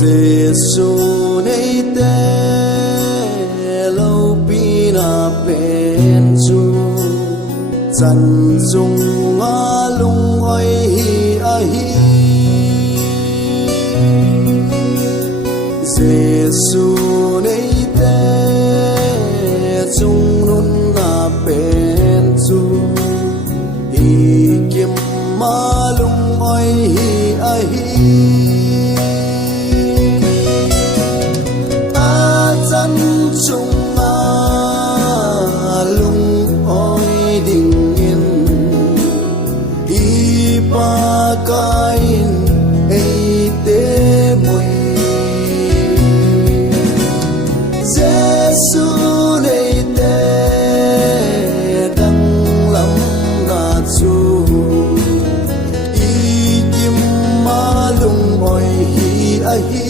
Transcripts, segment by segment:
Giêsu nay te lâu pina pen chu chân dung ngã lung oi hi a hi Giêsu nay te chung nun na pen chu hi kim ma lung oi hi a hi chung lung oi ding in ipa kain ei te mui Giêsu nei te dang lam na chu i kim ma lung oi hi a hi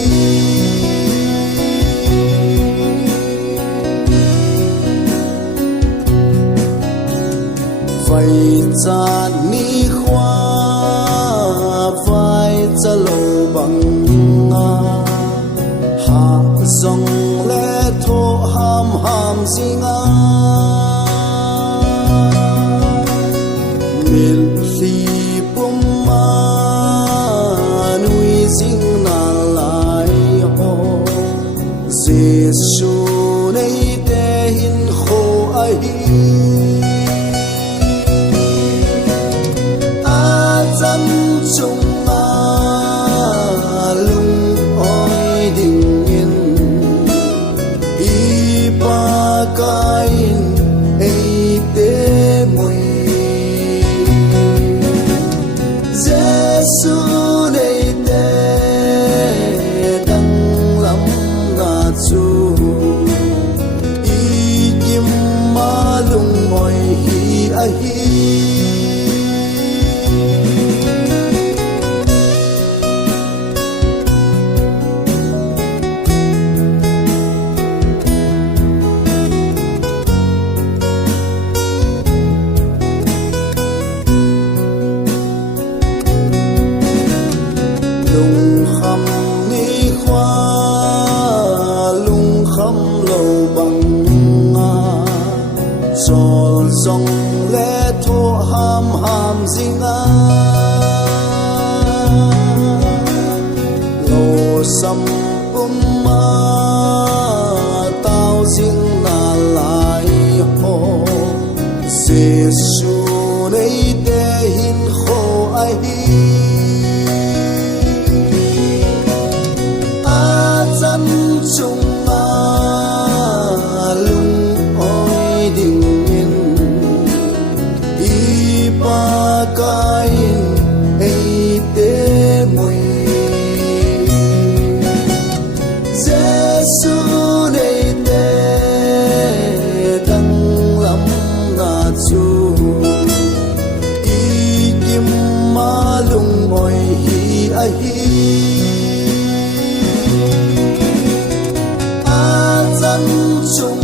phải cha ni khoa phải cha lâu bằng nga hạ dòng lẽ thô ham ham zinga mil li pum ma nui zing na lai ho Giêsu nei te hin kho ai chân chung lung oi ding in ipa kain ei te mui Giêsu nei te dang lam na chu i kim ma lung oi hi a hi lung khăm ni khoa lung khăm lâu bằng nga giòn dòng lẽ thô ham ham zinga lâu sâm ma tao zing na lai ho Giêsu nei te hin kho ai hi chân chung lung oi ding in ipa kain ei te mui Giêsu nei te dang lam na chu i kim ma lung oi hi a hi chân chung